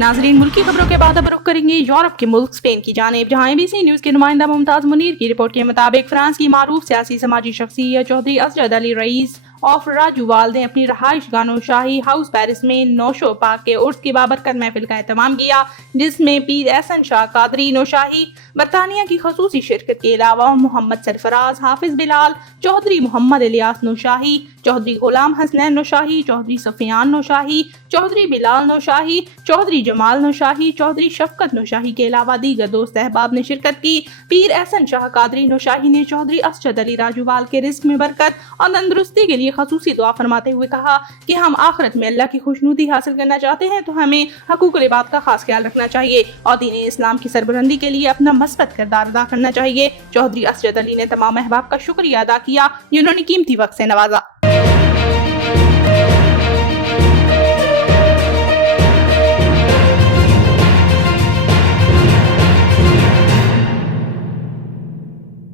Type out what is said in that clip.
ناظرین ملکی خبروں کے بعد اب رخ کریں گے یورپ کے ملک اسپین کی جانب، جہاں ABC نیوز کے نمائندہ ممتاز منیر کی رپورٹ کے مطابق فرانس کی معروف سیاسی سماجی شخصیت چوہدری اسجد علی رئیس آف راجوال نے اپنی رہائش گاہ نوشاہی ہاؤس پیرس میں نوشو پاک کے عرس کی بابرکت محفل کا اہتمام کیا، جس میں پیر احسن شاہ قادری نوشاہی برطانیہ کی خصوصی شرکت کے علاوہ محمد سرفراز، حافظ بلال چوہدری، محمد الیاس نوشاہی، چوہدری غلام حسنین نوشاہی، چوہدری سفیان نوشاہی، چوہدری بلال نوشاہی، چوہدری جمال نوشاہی، چوہدری شفقت نوشاہی کے علاوہ دیگر دوست احباب نے شرکت کی۔ پیر احسن شاہ قادری نوشاہی نے چوہدری اسجد علی راجوال کے رزق میں برکت اور تندرستی کے لیے خصوصی دعا فرماتے ہوئے کہا کہ ہم آخرت میں اللہ کی خوشنودی حاصل کرنا چاہتے ہیں تو ہمیں حقوق العباد کا خاص خیال رکھنا چاہیے اور دین اسلام کی سربلندی کے لیے اپنا مثبت کردار ادا کرنا چاہیے۔ چوہدری اسجد علی نے تمام احباب کا شکریہ ادا کیا جنہوں نے قیمتی وقت سے نوازا۔